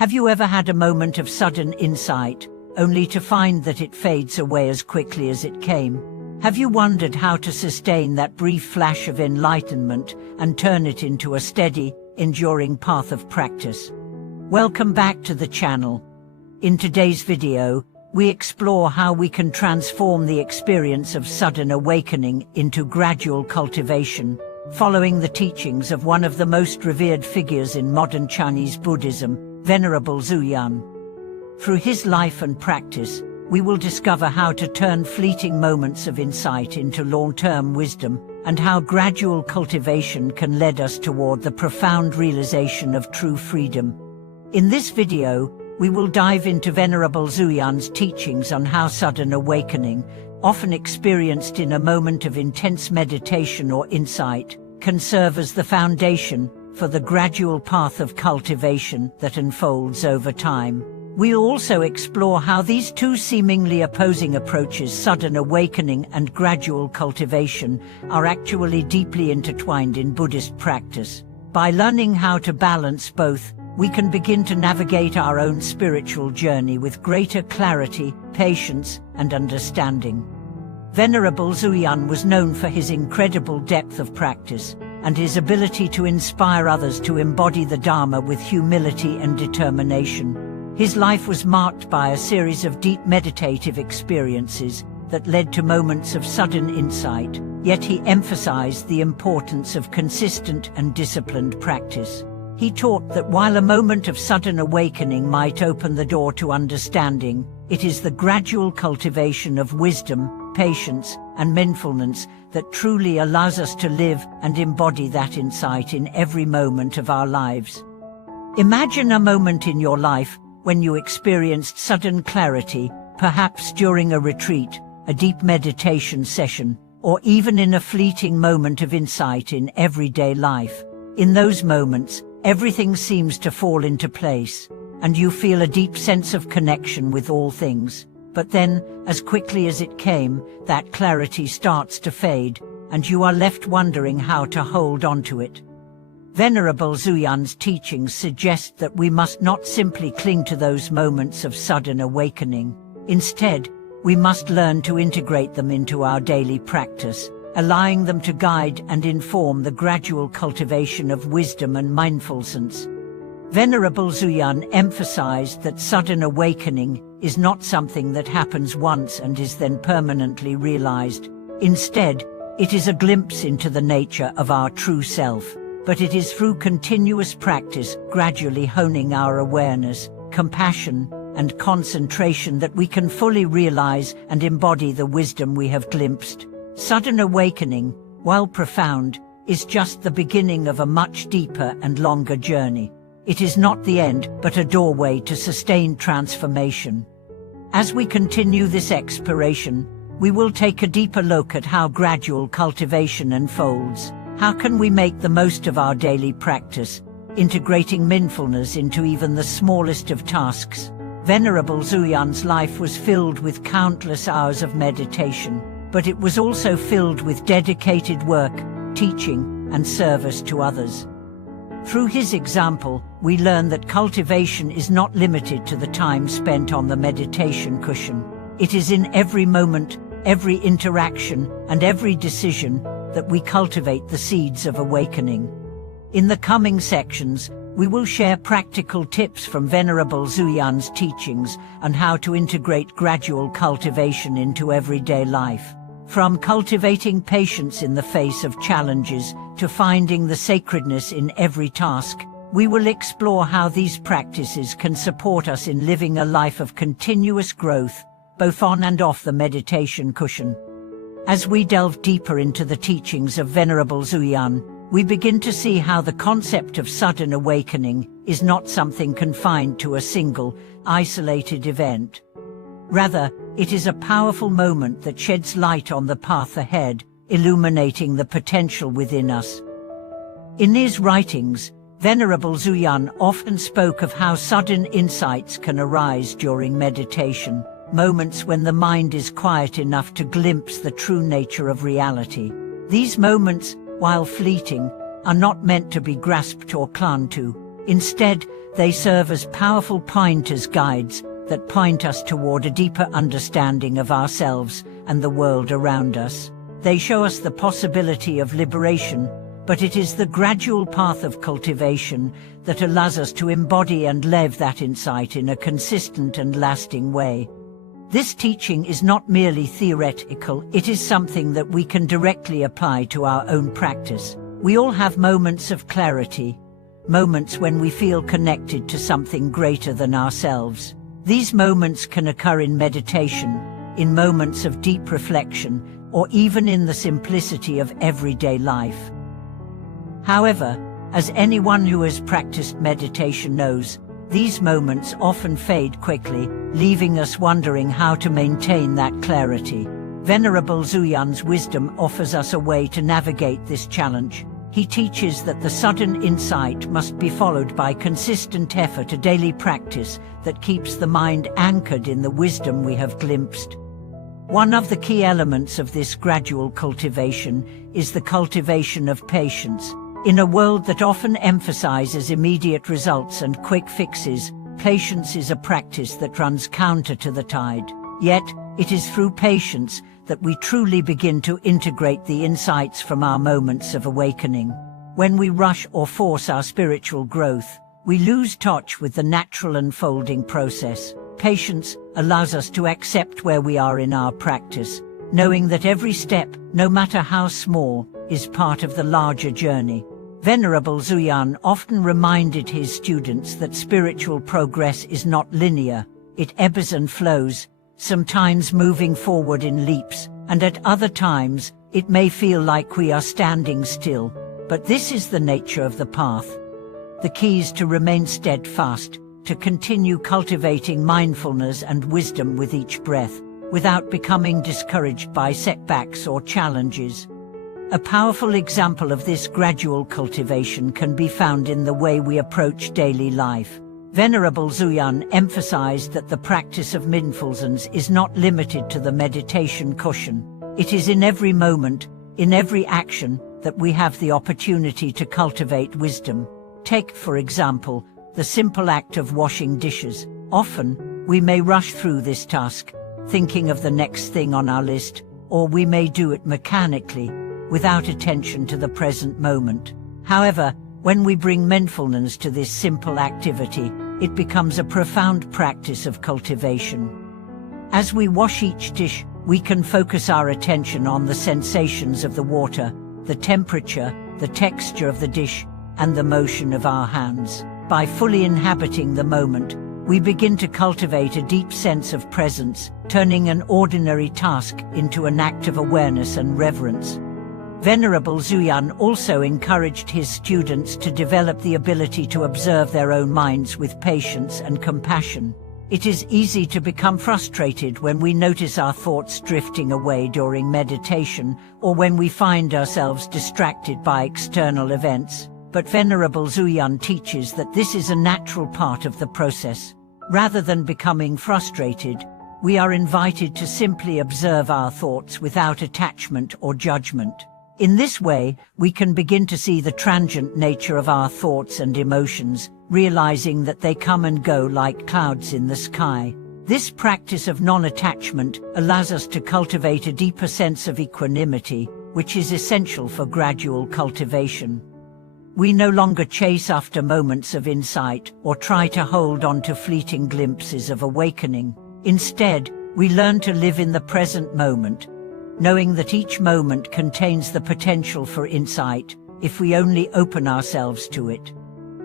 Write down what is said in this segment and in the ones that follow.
Have you ever had a moment of sudden insight, only to find that it fades away as quickly as it came? Have you wondered how to sustain that brief flash of enlightenment and turn it into a steady, enduring path of practice? Welcome back to the channel. In today's video, we explore how we can transform the experience of sudden awakening into gradual cultivation, following the teachings of one of the most revered figures in modern Chinese Buddhism, Venerable Zhu Yan. Through his life and practice, we will discover how to turn fleeting moments of insight into long-term wisdom, and how gradual cultivation can lead us toward the profound realization of true freedom. In this video, we will dive into Venerable Zhu Yan's teachings on how sudden awakening, often experienced in a moment of intense meditation or insight, can serve as the foundation for the gradual path of cultivation that unfolds over time. We'll also explore how these two seemingly opposing approaches, sudden awakening and gradual cultivation, are actually deeply intertwined in Buddhist practice. By learning how to balance both, we can begin to navigate our own spiritual journey with greater clarity, patience, and understanding. Venerable Zhu Yan was known for his incredible depth of practice and his ability to inspire others to embody the Dharma with humility and determination. His life was marked by a series of deep meditative experiences that led to moments of sudden insight, yet he emphasized the importance of consistent and disciplined practice. He taught that while a moment of sudden awakening might open the door to understanding, it is the gradual cultivation of wisdom, patience, and mindfulness that truly allows us to live and embody that insight in every moment of our lives. Imagine a moment in your life when you experienced sudden clarity, perhaps during a retreat, a deep meditation session, or even in a fleeting moment of insight in everyday life. In those moments, everything seems to fall into place, and you feel a deep sense of connection with all things. But then, as quickly as it came, that clarity starts to fade, and you are left wondering how to hold on to it. Venerable Zhu Yan's teachings suggest that we must not simply cling to those moments of sudden awakening. Instead, we must learn to integrate them into our daily practice, allowing them to guide and inform the gradual cultivation of wisdom and mindfulness. Venerable Zhu Yan emphasized that sudden awakening is not something that happens once and is then permanently realized. Instead, it is a glimpse into the nature of our true self, but it is through continuous practice, gradually honing our awareness, compassion, and concentration that we can fully realize and embody the wisdom we have glimpsed. Sudden awakening, while profound, is just the beginning of a much deeper and longer journey. It is not the end, but a doorway to sustained transformation. As we continue this exploration, we will take a deeper look at how gradual cultivation unfolds. How can we make the most of our daily practice, integrating mindfulness into even the smallest of tasks? Venerable Zhu Yan's life was filled with countless hours of meditation, but it was also filled with dedicated work, teaching, and service to others. Through his example, we learn that cultivation is not limited to the time spent on the meditation cushion. It is in every moment, every interaction, and every decision that we cultivate the seeds of awakening. In the coming sections, we will share practical tips from Venerable Zhu Yan's teachings on how to integrate gradual cultivation into everyday life. From cultivating patience in the face of challenges to finding the sacredness in every task, we will explore how these practices can support us in living a life of continuous growth, both on and off the meditation cushion. As we delve deeper into the teachings of Venerable Zhu Yan, we begin to see how the concept of sudden awakening is not something confined to a single, isolated event. Rather, it is a powerful moment that sheds light on the path ahead, illuminating the potential within us. In his writings, Venerable Zhu Yan often spoke of how sudden insights can arise during meditation, moments when the mind is quiet enough to glimpse the true nature of reality. These moments, while fleeting, are not meant to be grasped or clung to. Instead, They serve as powerful pointers, guides that point us toward a deeper understanding of ourselves and the world around us. They show us the possibility of liberation, but it is the gradual path of cultivation that allows us to embody and live that insight in a consistent and lasting way. This teaching is not merely theoretical, it is something that we can directly apply to our own practice. We all have moments of clarity, moments when we feel connected to something greater than ourselves. These moments can occur in meditation, in moments of deep reflection, or even in the simplicity of everyday life. However, as anyone who has practiced meditation knows, these moments often fade quickly, leaving us wondering how to maintain that clarity. Venerable Zuyan's wisdom offers us a way to navigate this challenge. He teaches that the sudden insight must be followed by consistent effort, a daily practice that keeps the mind anchored in the wisdom we have glimpsed. One of the key elements of this gradual cultivation is the cultivation of patience. In a world that often emphasizes immediate results and quick fixes, patience is a practice that runs counter to the tide. Yet, it is through patience that we truly begin to integrate the insights from our moments of awakening. When we rush or force our spiritual growth, we lose touch with the natural unfolding process. Patience allows us to accept where we are in our practice, knowing that every step, no matter how small, is part of the larger journey. Venerable Zuyan often reminded his students that spiritual progress is not linear. It ebbs and flows, sometimes moving forward in leaps, and at other times, it may feel like we are standing still. But this is the nature of the path. The key is to remain steadfast, to continue cultivating mindfulness and wisdom with each breath, without becoming discouraged by setbacks or challenges. A powerful example of this gradual cultivation can be found in the way we approach daily life. Venerable Zuyan emphasized that the practice of mindfulness is not limited to the meditation cushion. It is in every moment, in every action, that we have the opportunity to cultivate wisdom. Take, for example, the simple act of washing dishes. Often, we may rush through this task, thinking of the next thing on our list, or we may do it mechanically, without attention to the present moment. However, when we bring mindfulness to this simple activity, it becomes a profound practice of cultivation. As we wash each dish, we can focus our attention on the sensations of the water, the temperature, the texture of the dish, and the motion of our hands. By fully inhabiting the moment, we begin to cultivate a deep sense of presence, turning an ordinary task into an act of awareness and reverence. Venerable Zuyan also encouraged his students to develop the ability to observe their own minds with patience and compassion. It is easy to become frustrated when we notice our thoughts drifting away during meditation, or when we find ourselves distracted by external events. But Venerable Zuyan teaches that this is a natural part of the process. Rather than becoming frustrated, we are invited to simply observe our thoughts without attachment or judgment. In this way, we can begin to see the transient nature of our thoughts and emotions, realizing that they come and go like clouds in the sky. This practice of non-attachment allows us to cultivate a deeper sense of equanimity, which is essential for gradual cultivation. We no longer chase after moments of insight or try to hold on to fleeting glimpses of awakening. Instead, we learn to live in the present moment, knowing that each moment contains the potential for insight, if we only open ourselves to it.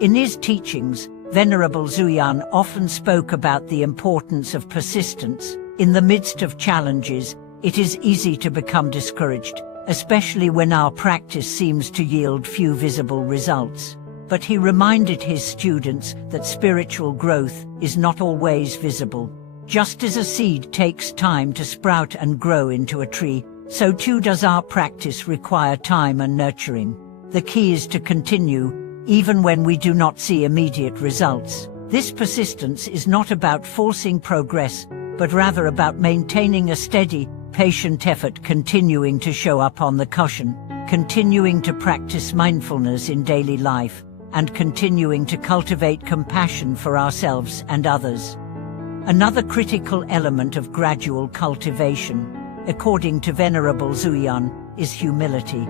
In his teachings, Venerable Zuyan often spoke about the importance of persistence. In the midst of challenges, it is easy to become discouraged, especially when our practice seems to yield few visible results. But he reminded his students that spiritual growth is not always visible. Just as a seed takes time to sprout and grow into a tree, so too does our practice require time and nurturing. The key is to continue, even when we do not see immediate results. This persistence is not about forcing progress, but rather about maintaining a steady, patient effort, continuing to show up on the cushion, continuing to practice mindfulness in daily life, and continuing to cultivate compassion for ourselves and others. Another critical element of gradual cultivation, according to Venerable Zuyan, is humility.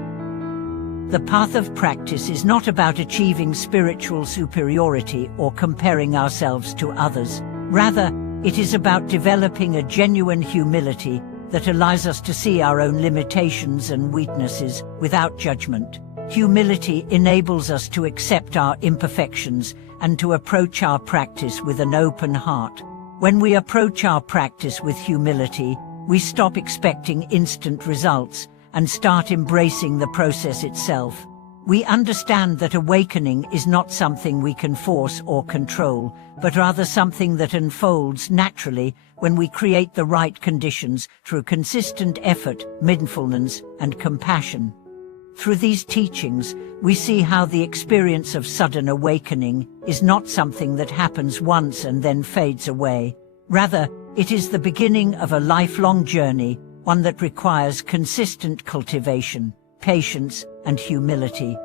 The path of practice is not about achieving spiritual superiority or comparing ourselves to others. Rather, it is about developing a genuine humility that allows us to see our own limitations and weaknesses without judgment. Humility enables us to accept our imperfections and to approach our practice with an open heart. When we approach our practice with humility, we stop expecting instant results and start embracing the process itself. We understand that awakening is not something we can force or control, but rather something that unfolds naturally when we create the right conditions through consistent effort, mindfulness, and compassion. Through these teachings, we see how the experience of sudden awakening is not something that happens once and then fades away. Rather, it is the beginning of a lifelong journey, one that requires consistent cultivation, patience, and humility.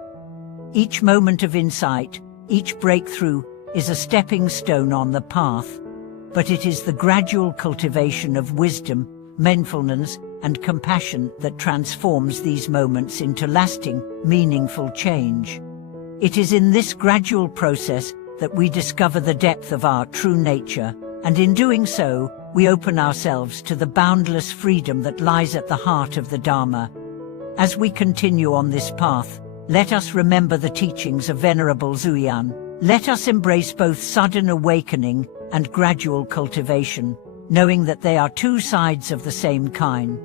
Each moment of insight, each breakthrough, is a stepping stone on the path, but it is the gradual cultivation of wisdom, mindfulness, and compassion that transforms these moments into lasting, meaningful change. It is in this gradual process that we discover the depth of our true nature, and in doing so, we open ourselves to the boundless freedom that lies at the heart of the Dharma. As we continue on this path, let us remember the teachings of Venerable Zuyan. Let us embrace both sudden awakening and gradual cultivation, knowing that they are two sides of the same coin.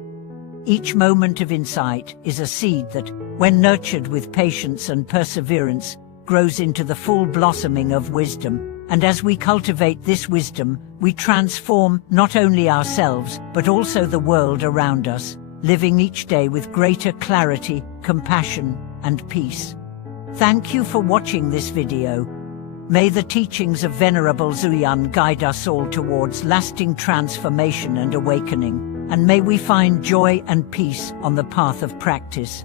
Each moment of insight is a seed that, when nurtured with patience and perseverance, grows into the full blossoming of wisdom. And as we cultivate this wisdom, we transform not only ourselves, but also the world around us, living each day with greater clarity, compassion, and peace. Thank you for watching this video. May the teachings of Venerable Zuyan guide us all towards lasting transformation and awakening, and may we find joy and peace on the path of practice.